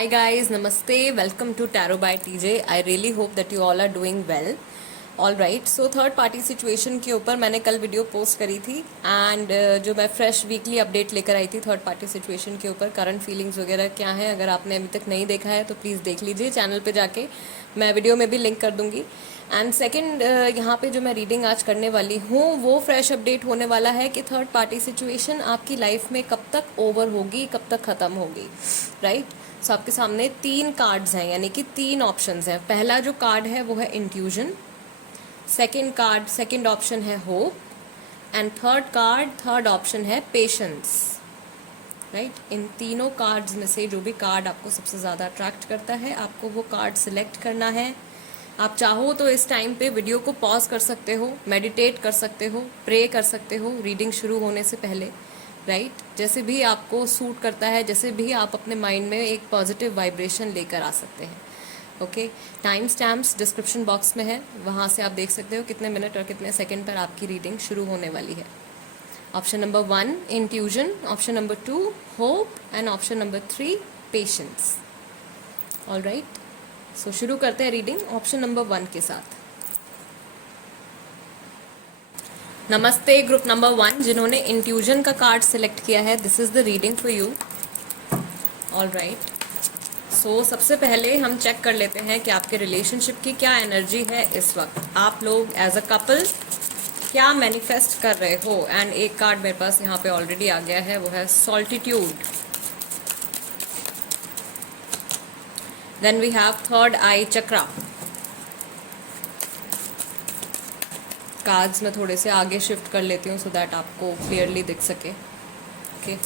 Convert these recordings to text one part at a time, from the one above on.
Hi guys, Namaste. Welcome to Tarot by TJ. I really hope that you all are doing well. All right. So third party situation के ऊपर मैंने कल video post करी थी and जो मैं fresh weekly update लेकर आई थी थर्ड पार्टी सिचुएशन के ऊपर करंट फीलिंग्स वगैरह क्या है। अगर आपने अभी तक नहीं देखा है तो प्लीज़ देख लीजिए चैनल पे जाके, मैं वीडियो में भी लिंक कर दूंगी। एंड सेकंड यहाँ पे जो मैं रीडिंग आज करने वाली हूँ वो फ्रेश अपडेट होने वाला है कि थर्ड पार्टी सिचुएशन आपकी लाइफ में कब तक ओवर होगी, कब तक ख़त्म होगी, राइट। सो आपके सामने 3 कार्ड्स हैं, यानी कि 3 ऑप्शंस हैं। पहला जो कार्ड है वो है इंट्यूजन, सेकंड ऑप्शन है होप एंड थर्ड ऑप्शन है पेशेंस, राइट। इन तीनों कार्ड्स में से जो भी कार्ड आपको सबसे ज़्यादा अट्रैक्ट करता है आपको वो कार्ड सिलेक्ट करना है। आप चाहो तो इस टाइम पे वीडियो को पॉज कर सकते हो, मेडिटेट कर सकते हो, प्रे कर सकते हो रीडिंग शुरू होने से पहले, राइट। जैसे भी आपको सूट करता है, जैसे भी आप अपने माइंड में एक पॉजिटिव वाइब्रेशन लेकर आ सकते हैं। Okay, time stamps description box में है, वहाँ से आप देख सकते हो कितने मिनट और कितने सेकंड पर आपकी रीडिंग शुरू होने वाली है। Option number 1 intuition, option number 2 hope and option number 3 patience. All right, so शुरू करते हैं रीडिंग ऑप्शन नंबर 1 के साथ। नमस्ते ग्रुप नंबर 1 जिन्होंने इंट्यूजन का कार्ड सिलेक्ट किया है, this is the reading for you. All right, so सबसे पहले हम चेक कर लेते हैं कि आपके रिलेशनशिप की क्या एनर्जी है इस वक्त। आप लोग एज अ कपल क्या मैनिफेस्ट कर रहे हो। एंड एक कार्ड मेरे पास यहाँ पे ऑलरेडी आ गया है, वो है solitude. Then we have third eye chakra. Cards में थोड़े से आगे शिफ्ट कर लेती हूँ सो दैट आपको क्लियरली दिख सके। Okay,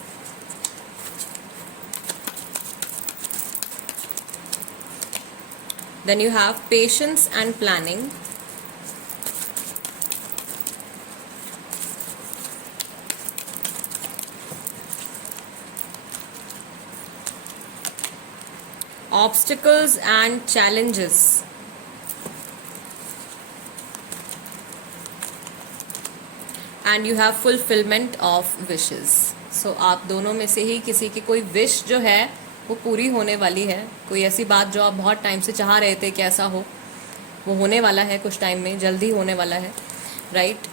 then you have patience and planning, obstacles and challenges, and you have fulfillment of wishes. So आप दोनों में से ही किसी की कोई विश जो है वो पूरी होने वाली है। कोई ऐसी बात जो आप बहुत टाइम से चाह रहे थे कि ऐसा हो, वो होने वाला है कुछ टाइम में, जल्दी होने वाला है, राइट।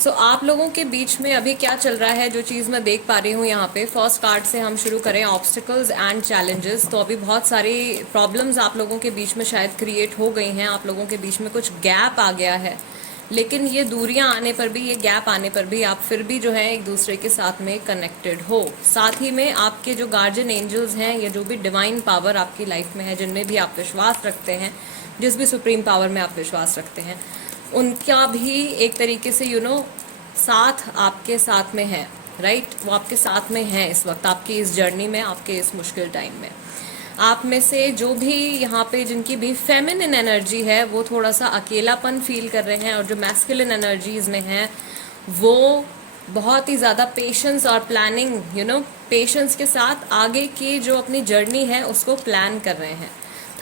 सो आप लोगों के बीच में अभी क्या चल रहा है, जो चीज़ मैं देख पा रही हूँ यहाँ पे, फर्स्ट कार्ड से हम शुरू करें, ऑब्स्टिकल्स एंड चैलेंजेस। तो अभी बहुत सारी प्रॉब्लम्स आप लोगों के बीच में शायद क्रिएट हो गई हैं, आप लोगों के बीच में कुछ गैप आ गया है, लेकिन ये दूरियां आने पर भी, ये गैप आने पर भी आप फिर भी जो है एक दूसरे के साथ में कनेक्टेड हो। साथ ही में आपके जो गार्जियन एंजल्स हैं या जो भी डिवाइन पावर आपकी लाइफ में है, जिनमें भी आप विश्वास रखते हैं, जिस भी सुप्रीम पावर में आप विश्वास रखते हैं, उनका भी एक तरीके से साथ आपके साथ में है, राइट। वो आपके साथ में है इस वक्त, आपकी इस जर्नी में, आपके इस मुश्किल टाइम में। आप में से जो भी यहाँ पे जिनकी भी फेमिनिन एनर्जी है वो थोड़ा सा अकेलापन फील कर रहे हैं, और जो मैस्कुलिन एनर्जीज में हैं वो बहुत ही ज़्यादा पेशेंस और प्लानिंग, पेशेंस के साथ आगे की जो अपनी जर्नी है उसको प्लान कर रहे हैं।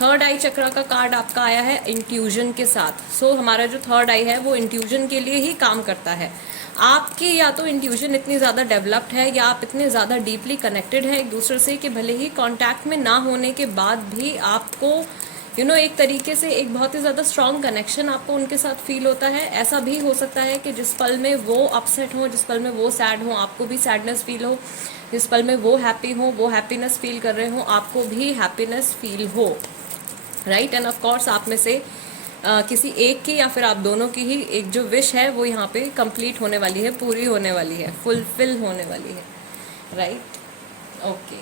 थर्ड आई चक्रा का कार्ड आपका आया है इंट्यूजन के साथ। सो हमारा जो थर्ड आई है वो इंट्यूजन के लिए ही काम करता है। आपकी या तो इंट्यूजन इतनी ज़्यादा डेवलप्ड है या आप इतने ज़्यादा डीपली कनेक्टेड हैं एक दूसरे से कि भले ही कांटेक्ट में ना होने के बाद भी आपको एक तरीके से एक बहुत ही ज़्यादा स्ट्रॉन्ग कनेक्शन आपको उनके साथ फील होता है। ऐसा भी हो सकता है कि जिस पल में वो अपसेट हो, जिस पल में वो सैड हो, आपको भी सैडनेस फील हो, जिस पल में वो हैप्पी हो, वो हैप्पीनेस फील कर रहे हो, आपको भी हैप्पीनेस फील हो, राइट। एंड ऑफ कोर्स आप में से किसी एक की या फिर आप दोनों की ही एक जो विश है वो यहाँ पे कंप्लीट होने वाली है, पूरी होने वाली है, फुलफिल होने वाली है, राइट। ओके,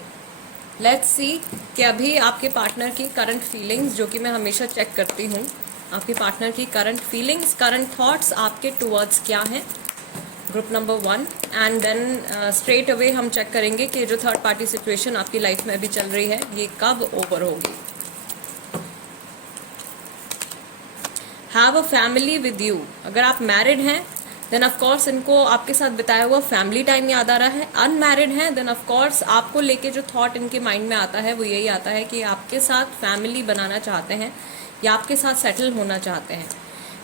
लेट्स सी कि अभी आपके पार्टनर की करंट फीलिंग्स, जो कि मैं हमेशा चेक करती हूँ, आपके पार्टनर की करंट फीलिंग्स, करंट थॉट्स आपके टुवर्ड्स क्या हैं, group number 1। And then straight away हम चेक करेंगे कि जो थर्ड पार्टी सिचुएशन आपकी लाइफ में अभी चल रही है ये कब ओवर होगी। Have a family with you, अगर आप मैरिड हैं देन ऑफ कोर्स इनको आपके साथ बिताया हुआ फैमिली टाइम याद आ रहा है। अनमैरिड हैं देन ऑफ कोर्स आपको लेके जो थॉट इनके माइंड में आता है वो यही आता है कि आपके साथ फैमिली बनाना चाहते हैं या आपके साथ सेटल होना चाहते हैं।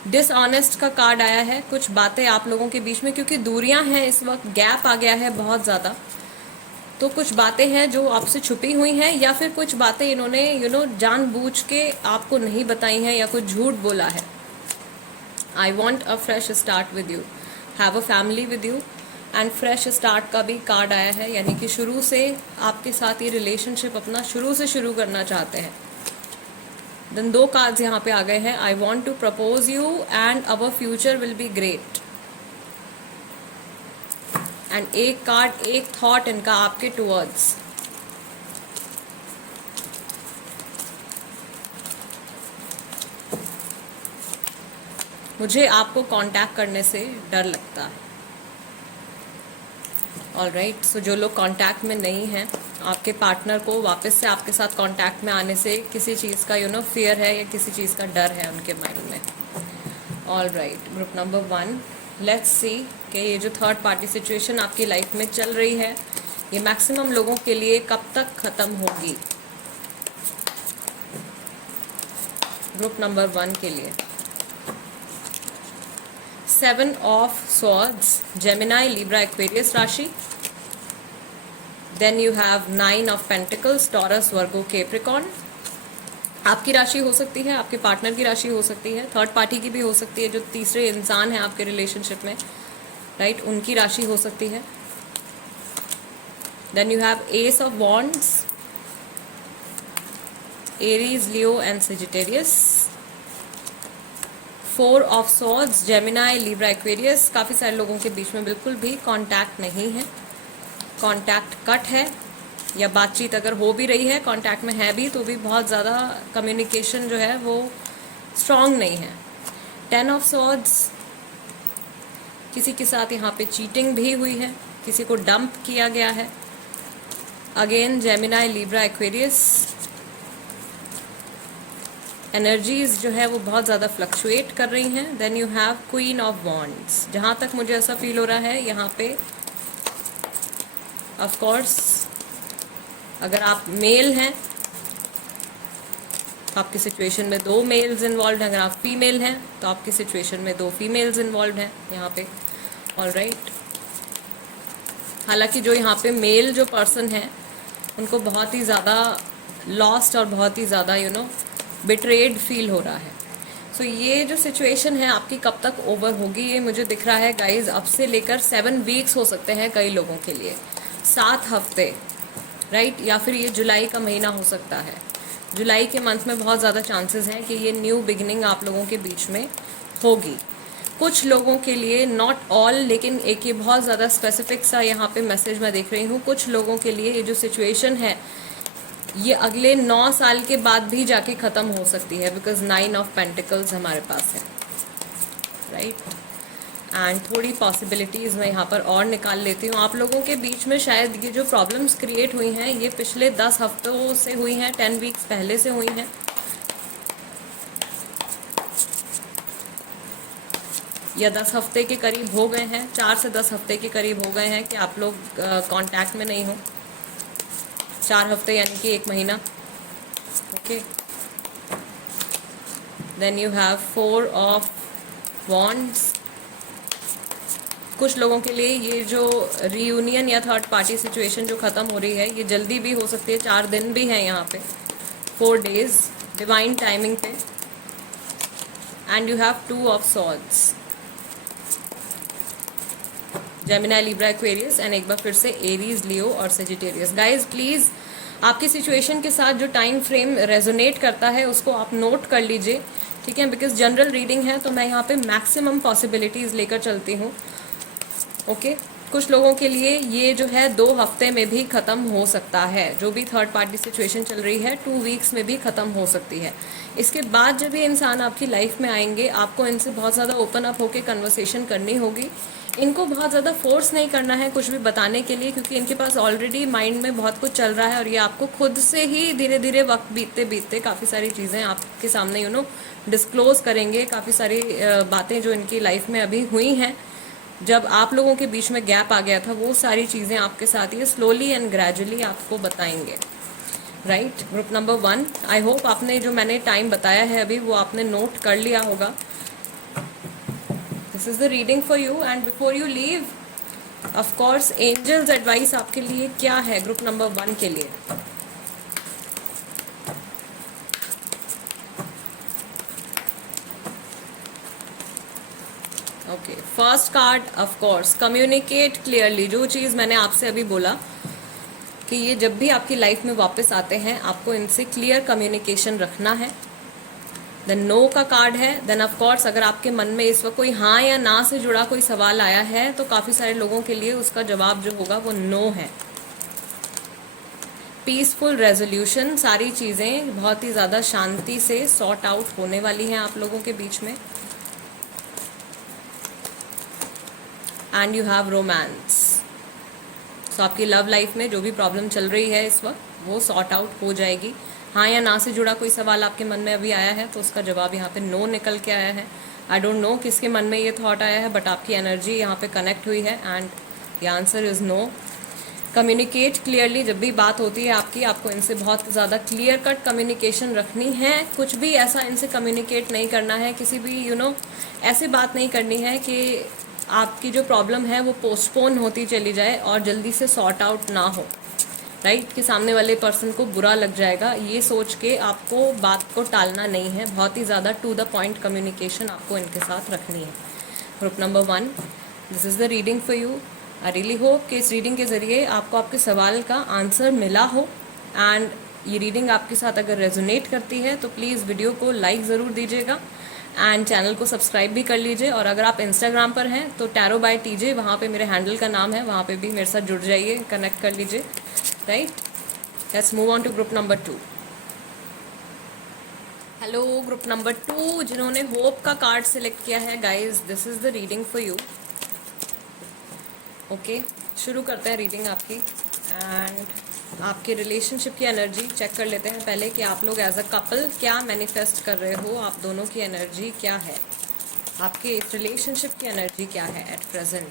डिसऑनेस्ट का कार्ड आया है, कुछ बातें आप लोगों के बीच में, क्योंकि दूरियां हैं इस वक्त, गैप आ गया है बहुत ज़्यादा, तो कुछ बातें हैं जो आपसे छुपी हुई हैं, या फिर कुछ बातें इन्होंने जानबूझ के आपको नहीं बताई हैं या कुछ झूठ बोला है। I want a fresh start with you, have a family with you, and fresh start का भी कार्ड आया है, यानी कि शुरू से आपके साथ ये रिलेशनशिप अपना शुरू से शुरू करना चाहते हैं। देन 2 कार्ड्स यहाँ पे आ गए हैं, I want to propose you and our future will be great. And एक कार्ड, एक थॉट इनका आपके टुवर्ड्स। मुझे आपको कांटेक्ट करने से डर लगता है। ऑलराइट, सो जो लोग कांटेक्ट में नहीं हैं, आपके पार्टनर को वापस से आपके साथ कांटेक्ट में आने से किसी चीज़ का फियर है या किसी चीज़ का डर है उनके माइंड में। Alright, group number 1, let's see कि ये जो थर्ड पार्टी सिचुएशन आपकी लाइफ में चल रही है, ये मैक्सिमम लोगों के लिए कब तक ख़त्म होगी। ग्रुप नंबर 1 के लिए 7 of swords, Gemini, Libra, Aquarius राशि। Then you have 9 of pentacles, Taurus, Virgo, Capricorn. आपकी राशि हो सकती है, आपके पार्टनर की राशि हो सकती है, थर्ड पार्टी की भी हो सकती है, जो तीसरे इंसान हैं आपके रिलेशनशिप में, राइट, उनकी राशि हो सकती है। Then you have ace of wands, Aries, Leo and Sagittarius. 4 of swords, Gemini, Libra, Aquarius. काफ़ी सारे लोगों के बीच में बिल्कुल भी कांटेक्ट नहीं है, कांटेक्ट कट है, या बातचीत अगर हो भी रही है, कांटेक्ट में है भी, तो भी बहुत ज़्यादा कम्युनिकेशन जो है वो स्ट्रॉन्ग नहीं है। 10 ऑफ सॉर्ड्स, किसी के साथ यहाँ पे चीटिंग भी हुई है, किसी को डंप किया गया है। Again Gemini, Libra, Aquarius. Energies जो है वो बहुत ज़्यादा फ्लक्चुएट कर रही हैं। Then you have queen of wands. जहाँ तक मुझे ऐसा फील हो रहा है, यहाँ पे ऑफ कोर्स अगर आप मेल हैं, आपकी सिचुएशन में 2 मेल्स इन्वॉल्व हैं। अगर आप फीमेल हैं तो आपकी सिचुएशन में 2 फीमेल्स इन्वॉल्व हैं यहाँ पे। ऑलराइट, हालांकि जो यहाँ पे मेल जो पर्सन है, उनको बहुत ही ज़्यादा लॉस्ट और बहुत ही ज़्यादा बिट्रेड फील हो रहा है। सो ये जो सिचुएशन है आपकी कब तक ओवर होगी, ये मुझे दिख रहा है गाइज, अब से लेकर 7 वीक्स हो सकते हैं कई लोगों के लिए, 7 हफ्ते, राइट, या फिर ये जुलाई का महीना हो सकता है। जुलाई के मंथ में बहुत ज़्यादा चांसेस हैं कि ये न्यू बिगिनिंग आप लोगों के बीच में होगी। कुछ लोगों के लिए, नॉट ऑल, लेकिन एक ये बहुत ज़्यादा स्पेसिफिक सा यहाँ पे मैसेज मैं देख रही हूँ, कुछ लोगों के लिए ये जो सिचुएशन है ये अगले 9 साल के बाद भी जाके ख़त्म हो सकती है, बिकॉज 9 ऑफ पेंटिकल्स हमारे पास है, राइट। एंड थोड़ी पॉसिबिलिटीज़ मैं यहाँ पर और निकाल लेती हूँ। आप लोगों के बीच में शायद ये जो प्रॉब्लम्स क्रिएट हुई हैं, ये पिछले 10 हफ्तों से हुई हैं, 10 वीक्स पहले से हुई हैं, या 10 हफ्ते के करीब हो गए हैं, 4 से 10 हफ्ते के करीब हो गए हैं कि आप लोग कांटेक्ट में नहीं हो। 4 हफ्ते यानी कि 1 महीना। Okay, then you have 4 of wands. कुछ लोगों के लिए ये जो रीयूनियन या थर्ड पार्टी सिचुएशन जो ख़त्म हो रही है, ये जल्दी भी हो सकती है, 4 दिन भी हैं यहाँ पे, 4 डेज डिवाइन टाइमिंग पे। And you have 2 of swords, Gemini, Libra, Aquarius, and एक बार फिर से एरीज, लियो और सेजिटेरियस। गाइज प्लीज़ आपकी सिचुएशन के साथ जो टाइम फ्रेम रेजोनेट करता है उसको आप नोट कर लीजिए, ठीक है, बिकॉज जनरल रीडिंग है तो मैं यहाँ पे मैक्सिमम पॉसिबिलिटीज़ लेकर चलती हूँ। ओके, कुछ लोगों के लिए ये जो है 2 हफ्ते में भी ख़त्म हो सकता है, जो भी थर्ड पार्टी सिचुएशन चल रही है 2 वीक्स में भी ख़त्म हो सकती है। इसके बाद जब ये इंसान आपकी लाइफ में आएंगे, आपको इनसे बहुत ज़्यादा ओपन अप होकर कन्वर्सेशन करनी होगी। इनको बहुत ज़्यादा फोर्स नहीं करना है कुछ भी बताने के लिए, क्योंकि इनके पास ऑलरेडी माइंड में बहुत कुछ चल रहा है, और ये आपको खुद से ही धीरे धीरे वक्त बीतते बीतते काफ़ी सारी चीज़ें आपके सामने डिस्क्लोज करेंगे। काफ़ी सारी बातें जो इनकी लाइफ में अभी हुई हैं, जब आप लोगों के बीच में गैप आ गया था, वो सारी चीज़ें आपके साथ ये स्लोली एंड ग्रेजुअली आपको बताएंगे, right. Group number 1, I hope आपने जो मैंने टाइम बताया है अभी वो आपने नोट कर लिया होगा। This is the reading for you, and before you leave of course angels advice आपके लिए क्या है ग्रुप नंबर 1 के लिए? Okay, first card of course communicate clearly. जो चीज़ मैंने आपसे अभी बोला कि ये जब भी आपकी लाइफ में वापस आते हैं आपको इनसे क्लियर कम्युनिकेशन रखना है। देन नो का कार्ड है। देन ऑफ कोर्स अगर आपके मन में इस वक्त कोई हाँ या ना से जुड़ा कोई सवाल आया है तो काफ़ी सारे लोगों के लिए उसका जवाब जो होगा वो नो है। पीसफुल रेजोल्यूशन, सारी चीज़ें बहुत ही ज़्यादा शांति से सॉर्ट आउट होने वाली हैं आप लोगों के बीच में। And you have romance. So आपकी लव लाइफ में जो भी प्रॉब्लम चल रही है इस वक्त वो सॉर्ट आउट हो जाएगी। हाँ या ना से जुड़ा कोई सवाल आपके मन में अभी आया है तो उसका जवाब यहाँ पे नो निकल के आया है। आई डोंट नो किसके मन में ये थॉट आया है बट आपकी एनर्जी यहाँ पे कनेक्ट हुई है and the answer is no. Communicate clearly, जब भी बात होती है आपकी आपको इनसे बहुत ज़्यादा क्लियर कट कम्युनिकेशन रखनी है। कुछ भी ऐसा इनसे कम्युनिकेट नहीं करना है, किसी भी ऐसी बात नहीं करनी है कि आपकी जो प्रॉब्लम है वो पोस्टपोन होती चली जाए और जल्दी से सॉर्ट आउट ना हो, राइट? कि सामने वाले पर्सन को बुरा लग जाएगा, ये सोच के आपको बात को टालना नहीं है। बहुत ही ज़्यादा टू द पॉइंट कम्युनिकेशन आपको इनके साथ रखनी है। Group number 1, this is the reading for you. I really hope कि इस रीडिंग के ज़रिए आपको आपके सवाल का आंसर मिला हो एंड ये रीडिंग आपके साथ अगर रेजोनेट करती है तो प्लीज़ वीडियो को लाइक ज़रूर दीजिएगा एंड चैनल को सब्सक्राइब भी कर लीजिए। और अगर आप इंस्टाग्राम पर हैं तो टैरो बाय टीजे, वहाँ पे मेरे हैंडल का नाम है, वहाँ पे भी मेरे साथ जुड़ जाइए, कनेक्ट कर लीजिए, right? Let's move on to group number 2। Hello group number 2 जिन्होंने होप का कार्ड सिलेक्ट किया है, guys this is the reading for you. Okay, शुरू करते हैं रीडिंग आपकी एंड आपके रिलेशनशिप की एनर्जी चेक कर लेते हैं पहले कि आप लोग एज अ कपल क्या मैनिफेस्ट कर रहे हो, आप दोनों की एनर्जी क्या है, आपके इस रिलेशनशिप की एनर्जी क्या है एट प्रेजेंट।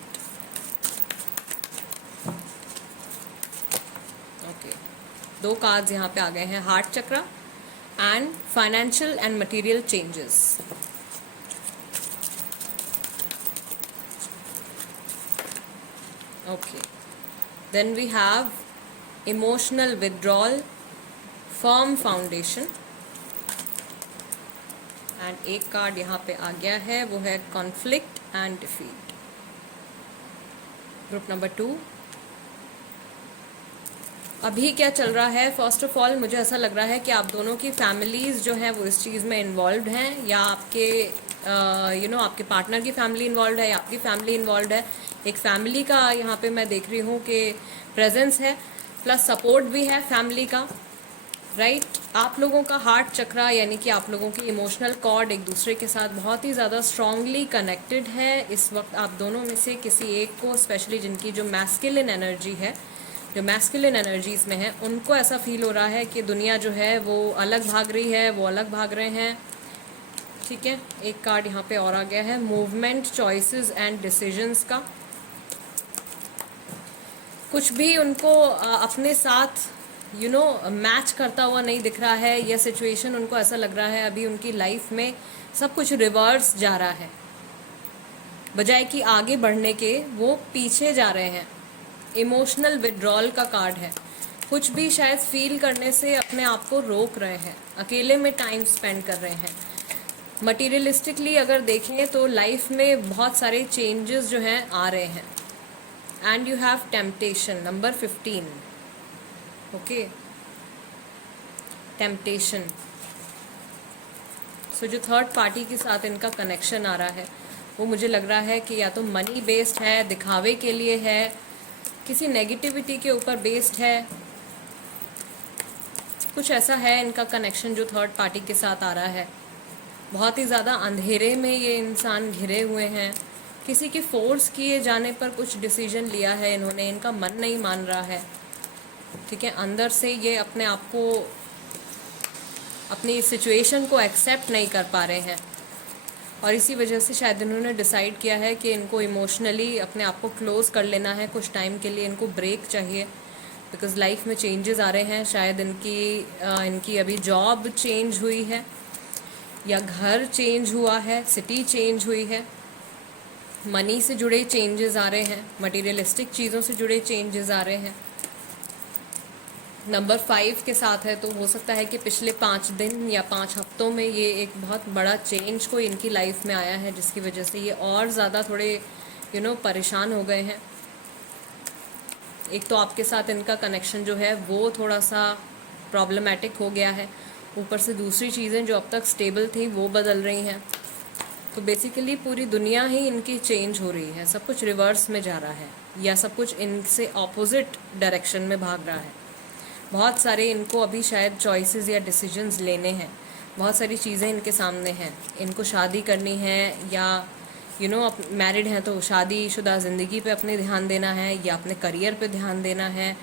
ओके, 2 कार्ड्स यहाँ पे आ गए हैं, heart chakra and financial and material changes. Okay, then we have emotional withdrawal, firm foundation and एक कार्ड यहाँ पे आ गया है वो है conflict and defeat। Group number 2, अभी क्या चल रहा है? फर्स्ट ऑफ ऑल मुझे ऐसा लग रहा है कि आप दोनों की फैमिलीज़ जो हैं वो इस चीज़ में इन्वॉल्व हैं, या आपके आपके पार्टनर की फैमिली इन्वॉल्व है या आपकी फैमिली इन्वॉल्व है। एक फैमिली का यहाँ पे मैं देख रही हूँ कि प्रेजेंस है, प्लस सपोर्ट भी है फैमिली का, राइट? आप लोगों का हार्ट चक्रा यानी कि आप लोगों की इमोशनल कॉर्ड एक दूसरे के साथ बहुत ही ज़्यादा स्ट्रांगली कनेक्टेड है। इस वक्त आप दोनों में से किसी एक को, स्पेशली जिनकी जो मैस्कुलिन एनर्जी है, जो मैस्कुलिन एनर्जीज में है, उनको ऐसा फील हो रहा है कि दुनिया जो है वो अलग भाग रही है, वो अलग भाग रहे हैं। ठीक है, एक कार्ड यहाँ पे और आ गया है मूवमेंट, चॉइसेस एंड डिसीजंस का। कुछ भी उनको अपने साथ मैच करता हुआ नहीं दिख रहा है। यह सिचुएशन उनको ऐसा लग रहा है अभी उनकी लाइफ में सब कुछ रिवर्स जा रहा है, बजाय कि आगे बढ़ने के वो पीछे जा रहे हैं। इमोशनल विड्रॉल का कार्ड है, कुछ भी शायद फील करने से अपने आप को रोक रहे हैं, अकेले में टाइम स्पेंड कर रहे हैं। मटीरियलिस्टिकली अगर देखें तो लाइफ में बहुत सारे चेंजेस जो हैं आ रहे हैं। And you have temptation, number 15। Okay, temptation. So जो थर्ड पार्टी के साथ इनका कनेक्शन आ रहा है वो मुझे लग रहा है कि या तो मनी बेस्ड है, दिखावे के लिए है, किसी नेगेटिविटी के ऊपर बेस्ड है, कुछ ऐसा है इनका कनेक्शन जो थर्ड पार्टी के साथ आ रहा है। बहुत ही ज़्यादा अंधेरे में ये इंसान घिरे हुए हैं, किसी के फोर्स किए जाने पर कुछ डिसीजन लिया है इन्होंने, इनका मन नहीं मान रहा है। ठीक है, अंदर से ये अपने आप को, अपनी सिचुएशन को एक्सेप्ट नहीं कर पा रहे हैं और इसी वजह से शायद इन्होंने डिसाइड किया है कि इनको इमोशनली अपने आप को क्लोज कर लेना है। कुछ टाइम के लिए इनको ब्रेक चाहिए बिकॉज़ लाइफ में चेंजेस आ रहे हैं। शायद इनकी अभी जॉब चेंज हुई है या घर चेंज हुआ है, सिटी चेंज हुई है। मनी से जुड़े चेंजेस आ रहे हैं, मटेरियलिस्टिक चीज़ों से जुड़े चेंजेस आ रहे हैं। नंबर 5 के साथ है, तो हो सकता है कि पिछले 5 दिन या 5 हफ्तों में ये एक बहुत बड़ा चेंज कोई इनकी लाइफ में आया है, जिसकी वजह से ये और ज़्यादा थोड़े परेशान हो गए हैं। एक तो आपके साथ इनका कनेक्शन जो है वो थोड़ा सा प्रॉब्लमेटिक हो गया है, ऊपर से दूसरी चीज़ें जो अब तक स्टेबल थी वो बदल रही हैं। तो बेसिकली पूरी दुनिया ही इनकी चेंज हो रही है, सब कुछ रिवर्स में जा रहा है या सब कुछ इनसे ऑपोजिट डायरेक्शन में भाग रहा है। बहुत सारे इनको अभी शायद चॉइसेस या डिसीजंस लेने हैं, बहुत सारी चीज़ें इनके सामने हैं। इनको शादी करनी है या मैरिड हैं तो शादीशुदा ज़िंदगी पे अपने ध्यान देना है या अपने करियर पे ध्यान देना है।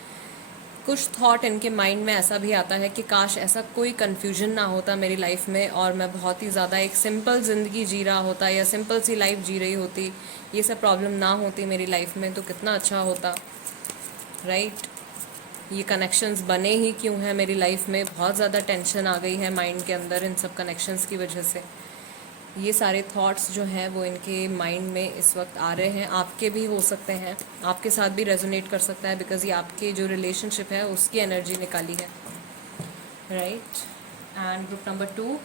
कुछ थॉट इनके माइंड में ऐसा भी आता है कि काश ऐसा कोई कन्फ्यूजन ना होता मेरी लाइफ में और मैं बहुत ही ज़्यादा एक सिंपल ज़िंदगी जी रहा होता या सिंपल सी लाइफ जी रही होती, ये सब प्रॉब्लम ना होती मेरी लाइफ में तो कितना अच्छा होता, राइट। ये कनेक्शंस बने ही क्यों हैं मेरी लाइफ में, बहुत ज़्यादा टेंशन आ गई है माइंड के अंदर इन सब कनेक्शंस की वजह से। ये सारे थॉट्स जो हैं वो इनके माइंड में इस वक्त आ रहे हैं। आपके भी हो सकते हैं, आपके साथ भी रेजोनेट कर सकता है, बिकॉज ये आपके जो रिलेशनशिप है उसकी एनर्जी निकाली है, right. And group number 2,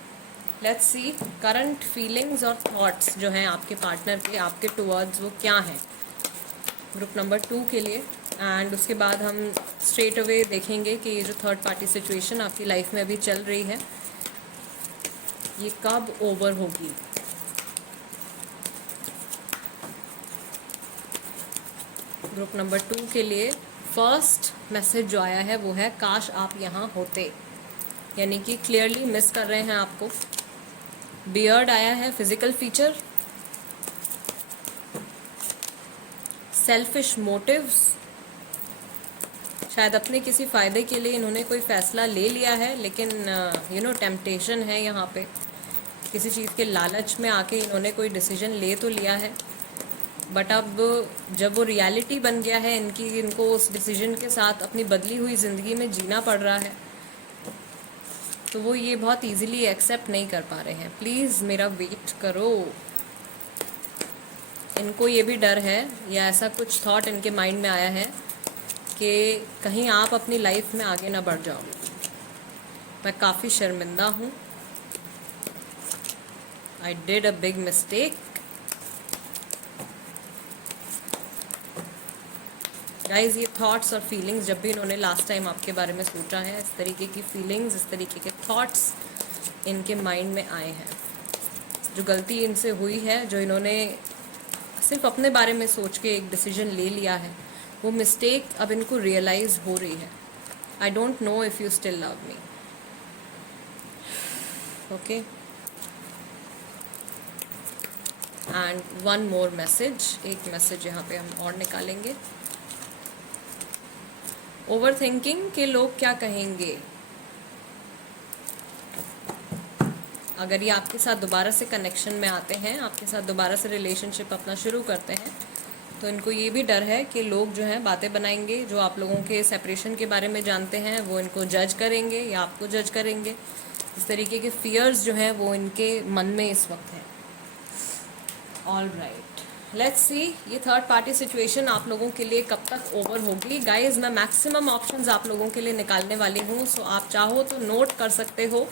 let's see current feelings और थॉट्स जो हैं आपके पार्टनर के आपके टुवर्ड्स वो क्या हैं, ग्रुप नंबर 2 के लिए। एंड उसके बाद हम स्ट्रेट अवे देखेंगे कि ये जो थर्ड पार्टी सिचुएशन आपकी लाइफ में अभी चल रही है ये कब ओवर होगी। ग्रुप नंबर 2 के लिए फर्स्ट मैसेज जो आया है वो है काश आप यहाँ होते, यानी कि क्लियरली मिस कर रहे हैं आपको। बियर्ड आया है, फिजिकल फीचर, सेल्फिश मोटिव्स, शायद अपने किसी फ़ायदे के लिए इन्होंने कोई फ़ैसला ले लिया है, लेकिन टेम्पटेशन है यहाँ पे, किसी चीज़ के लालच में आके इन्होंने कोई डिसीजन ले तो लिया है, बट अब जब वो रियलिटी बन गया है इनको उस डिसीजन के साथ अपनी बदली हुई ज़िंदगी में जीना पड़ रहा है, तो वो ये बहुत इजीली एक्सेप्ट नहीं कर पा रहे हैं। प्लीज़ मेरा वेट करो। इनको ये भी डर है या ऐसा कुछ थॉट इनके माइंड में आया है कि कहीं आप अपनी लाइफ में आगे ना बढ़ जाओ। मैं काफ़ी शर्मिंदा हूँ, आई did a big mistake. Guys ये थॉट्स और फीलिंग्स जब भी इन्होंने लास्ट टाइम आपके बारे में सोचा है, इस तरीके की फीलिंग्स, इस तरीके के थॉट्स इनके माइंड में आए हैं। जो गलती इनसे हुई है, जो इन्होंने सिर्फ अपने बारे में सोच के एक डिसीजन ले लिया है, वो मिस्टेक अब इनको रियलाइज हो रही है। I don't know if you still love me, okay. And one more message, एक मैसेज यहाँ पे हम और निकालेंगे। ओवर थिंकिंग के लोग क्या कहेंगे, अगर ये आपके साथ दोबारा से कनेक्शन में आते हैं, आपके साथ दोबारा से रिलेशनशिप अपना शुरू करते हैं, तो इनको ये भी डर है कि लोग जो हैं बातें बनाएंगे, जो आप लोगों के सेपरेशन के बारे में जानते हैं वो इनको जज करेंगे या आपको जज करेंगे। इस तरीके के फियर्स जो हैं वो इनके मन में इस वक्त है। ऑल राइट, लेट्स सी ये थर्ड पार्टी सिचुएशन आप लोगों के लिए कब तक ओवर होगी। गाइज मैं मैक्सिमम ऑप्शंस आप लोगों के लिए निकालने वाली हूँ, सो आप चाहो तो नोट कर सकते हो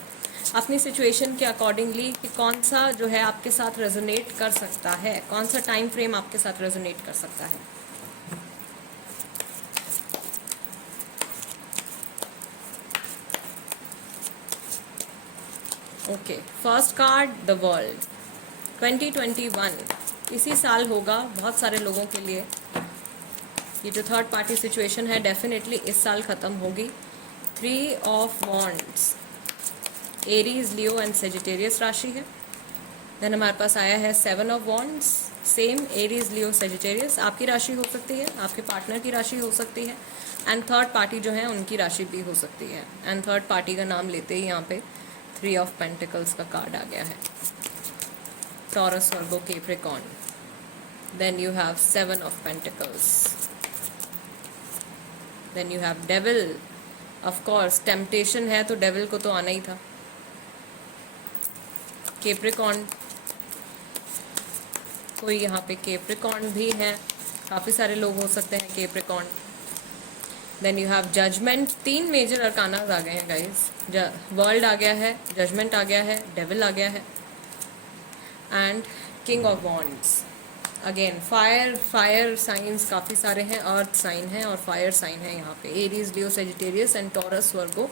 अपनी सिचुएशन के अकॉर्डिंगली कि कौन सा जो है आपके साथ रेजोनेट कर सकता है, कौन सा टाइम फ्रेम आपके साथ रेजोनेट कर सकता है। Okay, first card the world. 2021 इसी साल होगा बहुत सारे लोगों के लिए। ये जो थर्ड पार्टी सिचुएशन है डेफिनेटली इस साल ख़त्म होगी। 3 of wands, Aries, Leo and Sagittarius राशि है। देन हमारे पास आया है 7 of wands, same Aries, Leo, Sagittarius. आपकी राशि हो सकती है, आपके पार्टनर की राशि हो सकती है, एंड थर्ड पार्टी जो है उनकी राशि भी हो सकती है। एंड थर्ड पार्टी का नाम लेते ही यहाँ पे 3 ऑफ पेंटिकल्स का कार्ड आ गया है। Taurus, Virgo, Capricorn. Then you have 7 of pentacles. Then you have devil. Of course temptation है तो डेविल को तो आना ही था। कैप्रिकॉर्न, कोई यहाँ पे कैप्रिकॉर्न भी हैं, काफ़ी सारे लोग हो सकते हैं Capricorn. Then you have judgement. 3 major arcanas आ गए हैं गाइस। वर्ल्ड आ गया है, जजमेंट आ गया है, डेविल आ गया है and king of wands. Again fire science काफ़ी सारे हैं, अर्थ साइन है और फायर साइन है यहाँ पे, Aries, Leo, Sagittarius and taurus, Virgo,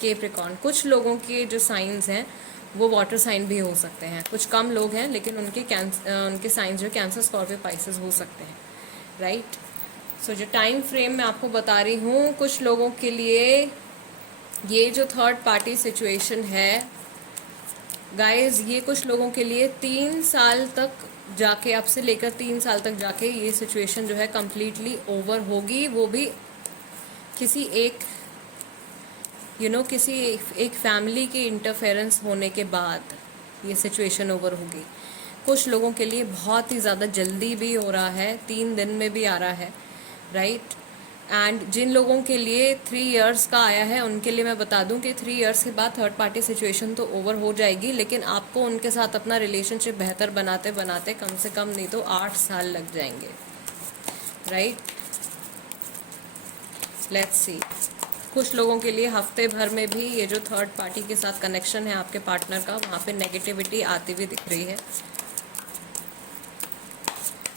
Capricorn. कुछ लोगों के जो साइंस हैं वो वाटर साइन भी हो सकते हैं, कुछ कम लोग हैं लेकिन उनके साइंस जो कैंसर, स्कॉर्पियो, पाइसेस हो सकते हैं, राइट। सो जो टाइम फ्रेम मैं आपको बता रही हूँ, कुछ लोगों के लिए ये जो थर्ड पार्टी सिचुएशन है गाइस, ये कुछ लोगों के लिए 3 साल तक जाके, अब से लेकर 3 साल तक जाके ये सिचुएशन जो है कम्प्लीटली ओवर होगी। वो भी किसी एक किसी एक फैमिली के इंटरफेरेंस होने के बाद ये सिचुएशन ओवर होगी। कुछ लोगों के लिए बहुत ही ज़्यादा जल्दी भी हो रहा है, 3 दिन में भी आ रहा है, राइट। एंड जिन लोगों के लिए 3 इयर्स का आया है उनके लिए मैं बता दूं कि 3 इयर्स के बाद थर्ड पार्टी सिचुएशन तो ओवर हो जाएगी, लेकिन आपको उनके साथ अपना रिलेशनशिप बेहतर बनाते बनाते कम से कम नहीं तो 8 साल लग जाएंगे, राइट। Let's see. कुछ लोगों के लिए हफ्ते भर में भी ये जो थर्ड पार्टी के साथ कनेक्शन है आपके पार्टनर का, वहाँ पे नेगेटिविटी आती हुई दिख रही है।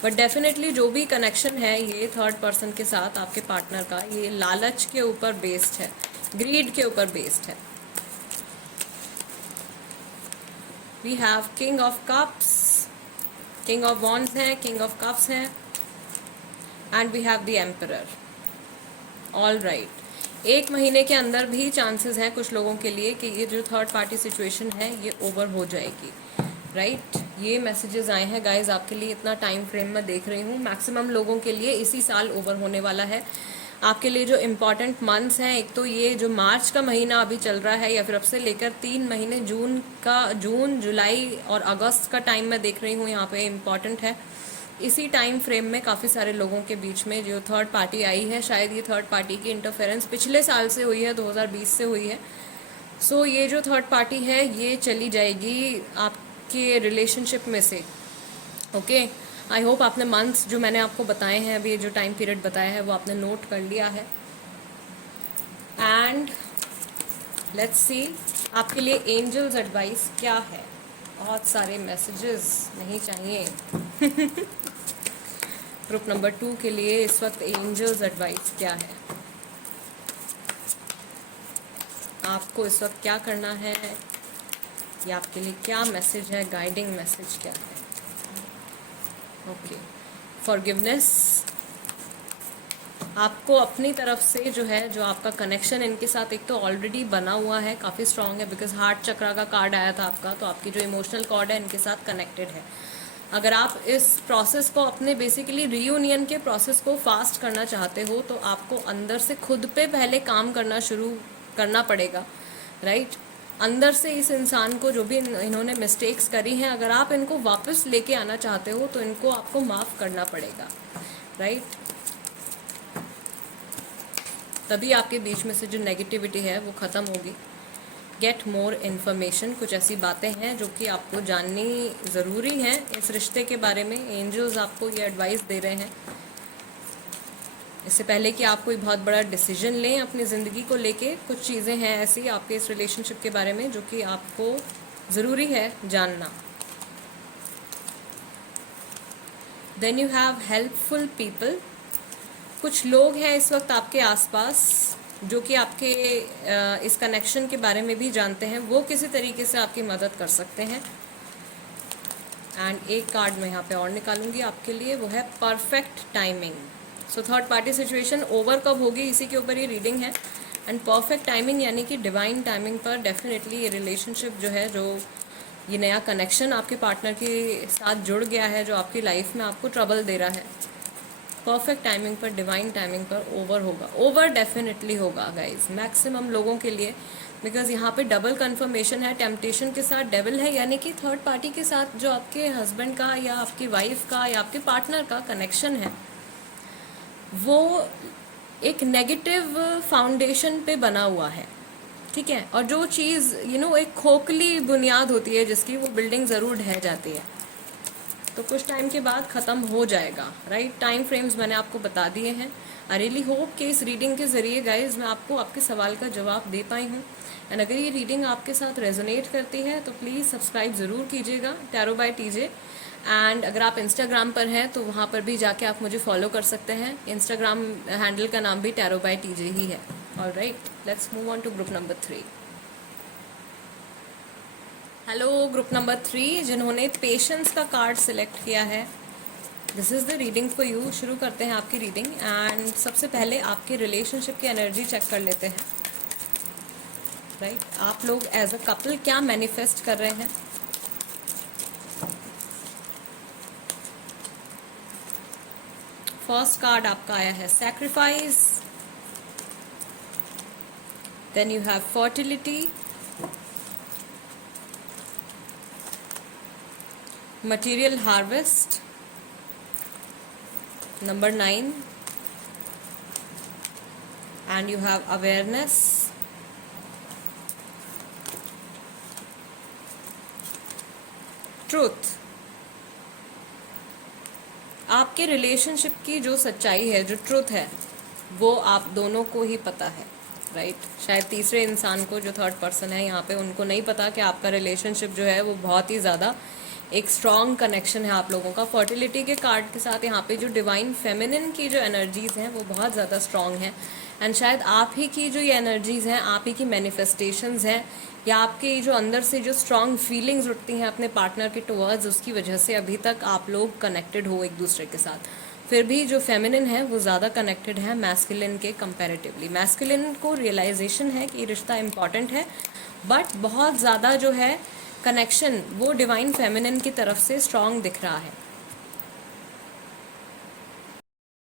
बट डेफिनेटली जो भी कनेक्शन है ये थर्ड पर्सन के साथ आपके पार्टनर का, ये लालच के ऊपर बेस्ड है, ग्रीड के ऊपर बेस्ड है। We have king of cups, king of wands है, किंग ऑफ कप्स है and we have the emperor. All right. 1 महीने के अंदर भी चांसेस हैं कुछ लोगों के लिए कि ये जो थर्ड पार्टी सिचुएशन है ये ओवर हो जाएगी, राइट। ये मैसेजेस आए हैं गाइज आपके लिए, इतना टाइम फ्रेम में देख रही हूँ। मैक्सिमम लोगों के लिए इसी साल ओवर होने वाला है। आपके लिए जो इम्पॉर्टेंट मंथ्स हैं, एक तो ये जो मार्च का महीना अभी चल रहा है या फिर अब से लेकर 3 महीने जून, जुलाई और अगस्त का टाइम मैं देख रही हूँ यहाँ पे इम्पॉर्टेंट है। इसी टाइम फ्रेम में काफ़ी सारे लोगों के बीच में जो थर्ड पार्टी आई है, शायद ये थर्ड पार्टी की इंटरफेरेंस पिछले साल से हुई है, 2020 से हुई है। सो ये जो थर्ड पार्टी है ये चली जाएगी आपके रिलेशनशिप में से, ओके। आई होप आपने मंथ्स जो मैंने आपको बताए हैं, अभी जो टाइम पीरियड बताया है वो आपने नोट कर लिया है। एंड लेट्स सी आपके लिए एंजल्स एडवाइस क्या है। बहुत सारे मैसेजेस नहीं चाहिए। ग्रुप नंबर 2 के लिए इस वक्त एंजल्स एडवाइस क्या है, आपको इस वक्त क्या करना है, या आपके लिए क्या मैसेज है, गाइडिंग मैसेज क्या है। Okay, forgiveness. आपको अपनी तरफ से जो है, जो आपका कनेक्शन इनके साथ एक तो ऑलरेडी बना हुआ है, काफ़ी स्ट्रांग है, बिकॉज हार्ट चक्रा का कार्ड आया था आपका, तो आपकी जो इमोशनल कॉर्ड है इनके साथ कनेक्टेड है। अगर आप इस प्रोसेस को, अपने बेसिकली रीयूनियन के प्रोसेस को फास्ट करना चाहते हो तो आपको अंदर से खुद पे पहले काम करना शुरू करना पड़ेगा, राइट। अंदर से इस इंसान को, जो भी इन्होंने मिस्टेक्स करी हैं, अगर आप इनको वापस लेके आना चाहते हो तो इनको आपको माफ़ करना पड़ेगा, राइट। तभी आपके बीच में से जो नेगेटिविटी है वो ख़त्म होगी। गेट मोर इन्फॉर्मेशन, कुछ ऐसी बातें हैं जो कि आपको जाननी ज़रूरी हैं इस रिश्ते के बारे में। एंजल्स आपको ये एडवाइस दे रहे हैं इससे पहले कि आप कोई बहुत बड़ा डिसीजन लें अपनी ज़िंदगी को लेके। कुछ चीज़ें हैं ऐसी आपके इस रिलेशनशिप के बारे में जो कि आपको ज़रूरी है जानना। Then you have helpful people. कुछ लोग हैं इस वक्त आपके आसपास जो कि आपके इस कनेक्शन के बारे में भी जानते हैं, वो किसी तरीके से आपकी मदद कर सकते हैं। एंड एक कार्ड मैं यहाँ पे और निकालूंगी आपके लिए, वो है परफेक्ट टाइमिंग। सो थर्ड पार्टी सिचुएशन ओवर कब होगी, इसी के ऊपर ये रीडिंग है। एंड परफेक्ट टाइमिंग यानी कि डिवाइन टाइमिंग पर डेफिनेटली ये रिलेशनशिप जो है, जो ये नया कनेक्शन आपके पार्टनर के साथ जुड़ गया है, जो आपकी लाइफ में आपको ट्रबल दे रहा है, परफेक्ट टाइमिंग पर, डिवाइन टाइमिंग पर ओवर होगा। ओवर डेफिनेटली होगा गाइज, मैक्सिमम लोगों के लिए, बिकॉज यहाँ पे डबल कंफर्मेशन है, टेम्पटेशन के साथ डेविल है, यानी कि थर्ड पार्टी के साथ जो आपके हस्बैंड का या आपकी वाइफ का या आपके पार्टनर का कनेक्शन है वो एक नेगेटिव फाउंडेशन पे बना हुआ है, ठीक है। और जो चीज़ एक खोखली बुनियाद होती है जिसकी, वो बिल्डिंग ज़रूर ढह जाती है, तो कुछ टाइम के बाद ख़त्म हो जाएगा, राइट। टाइम फ्रेम्स मैंने आपको बता दिए हैं। आई रियली होप कि इस रीडिंग के ज़रिए गाइज मैं आपको आपके सवाल का जवाब दे पाई हूँ। एंड अगर ये रीडिंग आपके साथ रेजोनेट करती है तो प्लीज़ सब्सक्राइब ज़रूर कीजिएगा टैरो बाय टीजे। एंड अगर आप इंस्टाग्राम पर हैं तो वहाँ पर भी जाके आप मुझे फॉलो कर सकते हैं। इंस्टाग्राम हैंडल का नाम भी टैरो बाय टीजे ही है। Alright, let's move on to group number 3। Hello group number 3 जिन्होंने पेशेंस का कार्ड सिलेक्ट किया है, this is the reading for you. शुरू करते हैं आपकी रीडिंग। एंड सबसे पहले आपके रिलेशनशिप की एनर्जी चेक कर लेते हैं, राइट। आप लोग एज अ कपल क्या मैनिफेस्ट कर रहे हैं। फर्स्ट कार्ड आपका आया है sacrifice, then you have fertility, material harvest, number 9, and you have awareness, truth। आपके रिलेशनशिप की जो सच्चाई है, जो ट्रुथ है, वो आप दोनों को ही पता है, राइट। शायद तीसरे इंसान को, जो थर्ड पर्सन है यहाँ पे, उनको नहीं पता कि आपका रिलेशनशिप जो है वो बहुत ही ज़्यादा एक स्ट्रॉन्ग कनेक्शन है आप लोगों का। फर्टिलिटी के कार्ड के साथ यहाँ पे जो डिवाइन फेमिनिन की जो एनर्जीज़ हैं वो बहुत ज़्यादा स्ट्रॉन्ग हैं। एंड शायद आप ही की जो ये एनर्जीज़ हैं, आप ही की मैनिफेस्टेशंस हैं, या आपके जो अंदर से जो स्ट्रॉन्ग फीलिंग्स उठती हैं अपने पार्टनर के टुवर्ड्स, उसकी वजह से अभी तक आप लोग कनेक्टेड हो एक दूसरे के साथ। फिर भी जो फेमिनिन है वो ज़्यादा कनेक्टेड है मैस्कुलिन के कंपैरेटिवली। मैस्कुलिन को रियलाइजेशन है कि रिश्ता इंपॉर्टेंट है, बट बहुत ज़्यादा जो है कनेक्शन वो डिवाइन फेमिनिन की तरफ से स्ट्रॉन्ग दिख रहा है।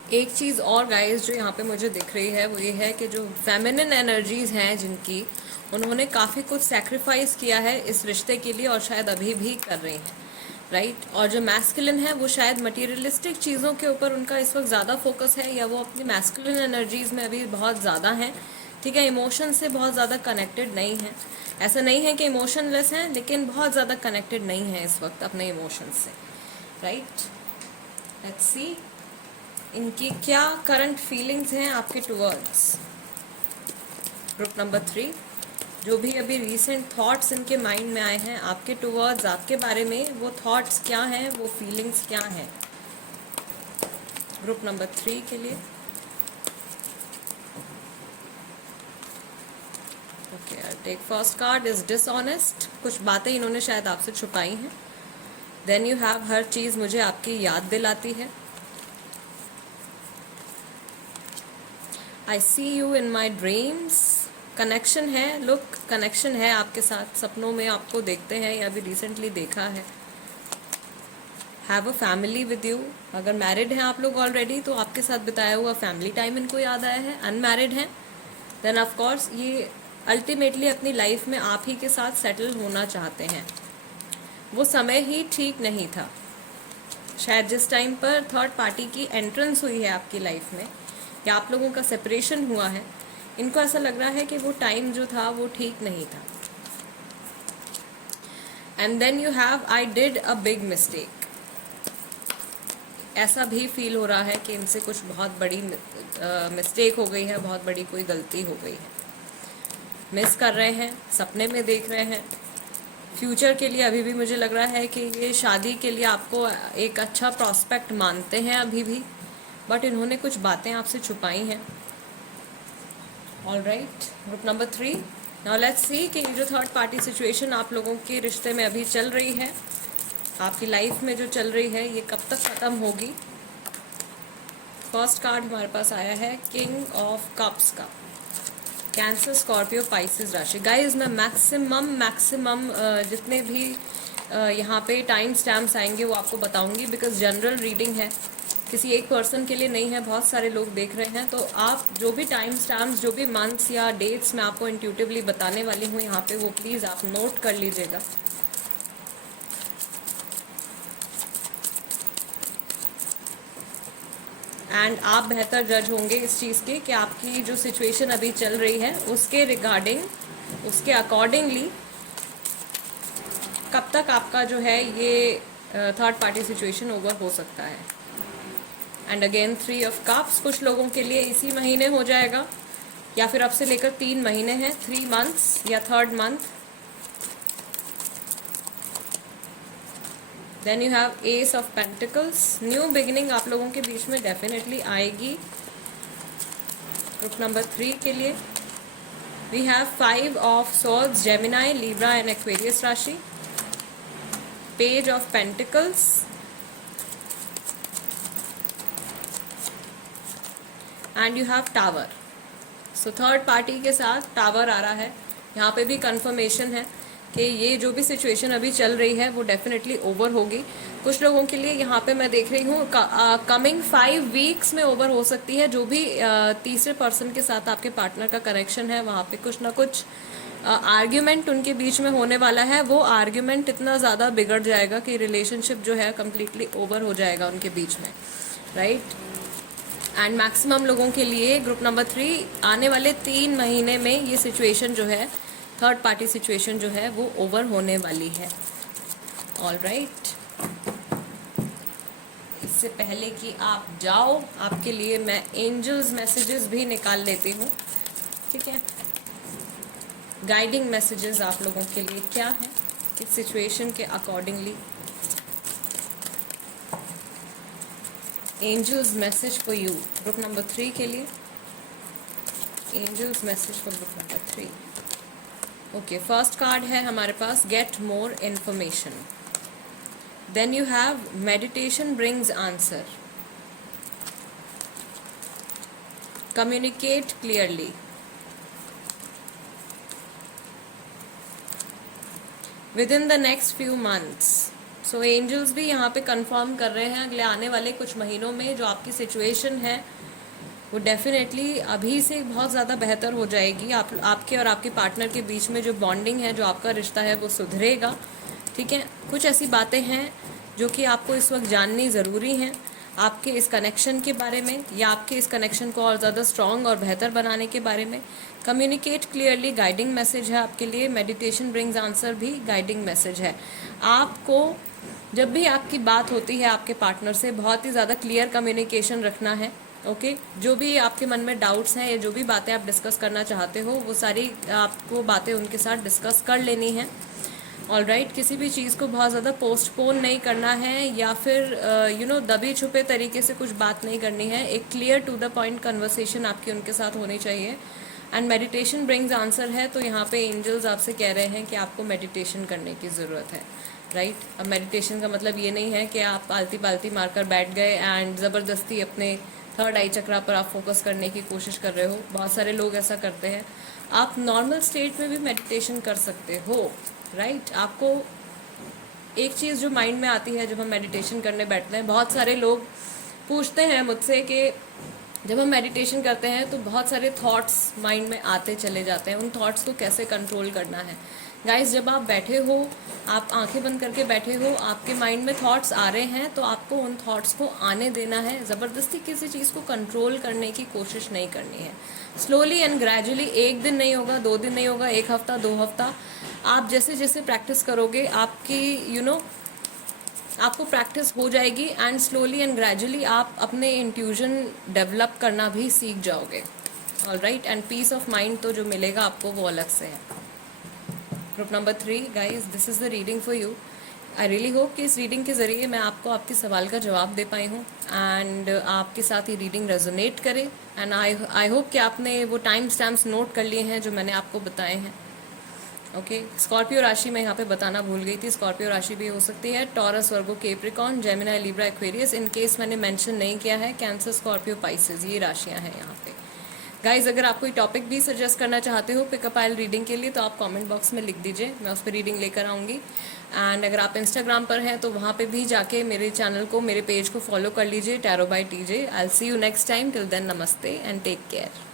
एक चीज़ और गाइस जो यहाँ पे मुझे दिख रही है वो ये है कि जो फेमिनिन एनर्जीज हैं जिनकी, उन्होंने काफ़ी कुछ सैक्रिफाइस किया है इस रिश्ते के लिए और शायद अभी भी कर रही हैं, राइट। और जो मैस्कुलिन है वो शायद मटीरियलिस्टिक चीज़ों के ऊपर उनका इस वक्त ज़्यादा फोकस है, या वो अपनी मैस्कुलिन एनर्जीज में अभी बहुत ज़्यादा हैं, ठीक है। इमोशन से बहुत ज़्यादा कनेक्टेड नहीं है। ऐसा नहीं है कि इमोशनलेस हैं, लेकिन बहुत ज़्यादा कनेक्टेड नहीं है इस वक्त अपने इमोशन से, राइट। लेट्स सी इनकी क्या करंट फीलिंग्स हैं आपके टुवर्ड्स। ग्रुप नंबर 3, जो भी अभी रीसेंट थॉट्स इनके माइंड में आए हैं आपके टुवर्ड्स, आपके बारे में, वो थॉट्स क्या हैं, वो फीलिंग्स क्या हैं ग्रुप नंबर 3 के लिए। Okay, I take first card is dishonest. कुछ बातें इन्होंने शायद आपसे छुपाई हैं। देन यू हैव हर चीज़ मुझे आपकी याद दिलाती है। I see you in my dreams. Connection है, लुक, कनेक्शन है आपके साथ, सपनों में आपको देखते हैं या अभी रिसेंटली देखा है। Have a family with you. अगर मैरिड हैं आप लोग ऑलरेडी तो आपके साथ बिताया हुआ फैमिली टाइम इनको याद आया है। अनमैरिड हैं देन ऑफ कोर्स ये अल्टीमेटली अपनी लाइफ में आप ही के साथ सेटल होना चाहते हैं। वो समय ही ठीक नहीं था, शायद जिस टाइम पर थर्ड पार्टी की एंट्रेंस हुई है आपकी लाइफ में, या आप लोगों का सेपरेशन हुआ है, इनको ऐसा लग रहा है कि वो टाइम जो था वो ठीक नहीं था। And then you have I did a big mistake. ऐसा भी फील हो रहा है कि इनसे कुछ बहुत बड़ी मिस्टेक हो गई है, बहुत बड़ी कोई गलती हो गई है। मिस कर रहे हैं, सपने में देख रहे हैं। फ्यूचर के लिए अभी भी मुझे लग रहा है कि ये शादी के लिए आपको एक अच्छा प्रॉस्पेक्ट मानते हैं अभी भी, बट इन्होंने कुछ बातें आपसे छुपाई हैं। Alright, group number 3, now let's see कि जो थर्ड पार्टी सिचुएशन आप लोगों के रिश्ते में अभी चल रही है, आपकी लाइफ में जो चल रही है, ये कब तक ख़त्म होगी। फर्स्ट कार्ड हमारे पास आया है किंग ऑफ कप्स का। कैंसर, स्कॉर्पियो, पाइसेस राशि। गाइस मैं मैक्सिमम जितने भी यहाँ पे टाइम स्टैम्प्स आएंगे वो आपको बताऊंगी, बिकॉज जनरल रीडिंग है, किसी एक पर्सन के लिए नहीं है, बहुत सारे लोग देख रहे हैं। तो आप जो भी टाइम स्टैम्प्स, जो भी मंथ्स या डेट्स मैं आपको इंट्यूटिवली बताने वाली हूँ यहाँ पे, वो प्लीज़ आप नोट कर लीजिएगा। एंड आप बेहतर जज होंगे इस चीज़ के कि आपकी जो सिचुएशन अभी चल रही है उसके रिगार्डिंग, उसके अकॉर्डिंगली कब तक आपका जो है ये थर्ड पार्टी सिचुएशन ओवर हो सकता है। एंड अगेन 3 ऑफ कप्स, कुछ लोगों के लिए इसी महीने हो जाएगा या फिर अब से लेकर 3 महीने हैं, 3 मंथ्स या third month. Then you have ace of pentacles, new beginning आप लोगों के बीच में डेफिनेटली आएगी ग्रुप नंबर 3 के लिए। We have 5 of swords, Gemini, Libra and Aquarius राशि। Page of pentacles, and you have tower. So third party के साथ टावर आ रहा है, यहाँ पे भी कंफर्मेशन है कि ये जो भी सिचुएशन अभी चल रही है वो डेफिनेटली ओवर होगी। कुछ लोगों के लिए यहाँ पे मैं देख रही हूँ कमिंग 5 वीक्स में ओवर हो सकती है। जो भी तीसरे पर्सन के साथ आपके पार्टनर का कनेक्शन है, वहाँ पे कुछ ना कुछ आर्ग्यूमेंट उनके बीच में होने वाला है। वो आर्ग्यूमेंट इतना ज़्यादा बिगड़ जाएगा कि रिलेशनशिप जो है कम्प्लीटली ओवर हो जाएगा उनके बीच में, राइट। एंड मैक्सिमम लोगों के लिए ग्रुप नंबर 3 आने वाले 3 महीने में ये सिचुएशन जो है, थर्ड पार्टी सिचुएशन जो है वो ओवर होने वाली है। ऑल राइट, इससे पहले कि आप जाओ, आपके लिए मैं एंजल्स मैसेजेस भी निकाल लेती हूँ, ठीक है। गाइडिंग मैसेजेस आप लोगों के लिए क्या है इस सिचुएशन के accordingly. Angels message for you group number 3 के लिए। Angels message for group number 3। Okay, first card है हमारे पास get more information. Then you have meditation brings answer. Communicate clearly. Within the next few months. So angels भी यहाँ पे confirm कर रहे हैं अगले आने वाले कुछ महीनों में जो आपकी सिचुएशन है वो डेफिनेटली अभी से बहुत ज़्यादा बेहतर हो जाएगी। आपके और आपके पार्टनर के बीच में जो बॉन्डिंग है, जो आपका रिश्ता है वो सुधरेगा, ठीक है। कुछ ऐसी बातें हैं जो कि आपको इस वक्त जाननी ज़रूरी हैं आपके इस कनेक्शन के बारे में, या आपके इस कनेक्शन को और ज़्यादा स्ट्रॉन्ग और बेहतर बनाने के बारे में। कम्युनिकेट क्लियरली गाइडिंग मैसेज है आपके लिए। मेडिटेशन ब्रिंग्स आंसर भी गाइडिंग मैसेज है। आपको जब भी आपकी बात होती है आपके पार्टनर से, बहुत ही ज़्यादा क्लियर कम्युनिकेशन रखना है, ओके। जो भी आपके मन में डाउट्स हैं या जो भी बातें आप डिस्कस करना चाहते हो वो सारी आपको बातें उनके साथ डिस्कस कर लेनी है। ऑल राइट, किसी भी चीज़ को बहुत ज़्यादा पोस्टपोन नहीं करना है या फिर दबे छुपे तरीके से कुछ बात नहीं करनी है। एक clear to the point conversation आपकी उनके साथ होनी चाहिए। एंड मेडिटेशन ब्रिंग्स आंसर है, तो यहाँ पे एंजल्स आपसे कह रहे हैं कि आपको मेडिटेशन करने की ज़रूरत है, राइट। अब मेडिटेशन का मतलब ये नहीं है कि आप आलती पालती मारकर बैठ गए एंड ज़बरदस्ती अपने थर्ड आई चक्रा पर आप फोकस करने की कोशिश कर रहे हो। बहुत सारे लोग ऐसा करते हैं। आप नॉर्मल स्टेट में भी मेडिटेशन कर सकते हो, राइट। आपको एक चीज़ जो माइंड में आती है जब हम मेडिटेशन करने बैठते हैं, बहुत सारे लोग पूछते हैं मुझसे कि जब हम मेडिटेशन करते हैं तो बहुत सारे थॉट्स माइंड में आते चले जाते हैं, उन थॉट्स को कैसे कंट्रोल करना है। गाइस, जब आप बैठे हो, आप आंखें बंद करके बैठे हो, आपके माइंड में थॉट्स आ रहे हैं तो आपको उन थॉट्स को आने देना है। ज़बरदस्ती किसी चीज़ को कंट्रोल करने की कोशिश नहीं करनी है। स्लोली एंड ग्रेजुअली, एक दिन नहीं होगा, 2 दिन नहीं होगा, 1 हफ्ता, 2 हफ्ता, आप जैसे जैसे प्रैक्टिस करोगे आपकी आपको प्रैक्टिस हो जाएगी एंड स्लोली एंड ग्रेजुअली आप अपने इंट्यूजन डेवलप करना भी सीख जाओगे। All right, and peace of mind तो जो मिलेगा आपको वो अलग से है। Group number 3 guys, this is the reading for you. I really hope कि इस रीडिंग के ज़रिए मैं आपको आपके सवाल का जवाब दे पाई हूँ एंड आपके साथ ये रीडिंग रेजोनेट करे। एंड आई होप कि आपने वो टाइम स्टैम्प्स नोट कर लिए हैं जो मैंने आपको बताए हैं, ओके। स्कॉर्पियो राशि में यहाँ पे बताना भूल गई थी, स्कॉर्पियो राशि भी हो सकती है Taurus, Virgo, Capricorn, Gemini, Libra, Aquarius. In case मैंने मेंशन नहीं किया है, कैंसर, स्कॉर्पियो, पाइसेस, ये राशियाँ हैं यहाँ पे। गाइज, अगर आप कोई टॉपिक भी सजेस्ट करना चाहते हो पिकअप आइल रीडिंग के लिए तो आप कमेंट बॉक्स में लिख दीजिए, मैं उस पर रीडिंग लेकर आऊँगी। एंड अगर आप इंस्टाग्राम पर हैं तो वहाँ पे भी जाके मेरे चैनल को, मेरे पेज को फॉलो कर लीजिए, tarot by TJ. I will see you next time. Till then, नमस्ते एंड टेक केयर।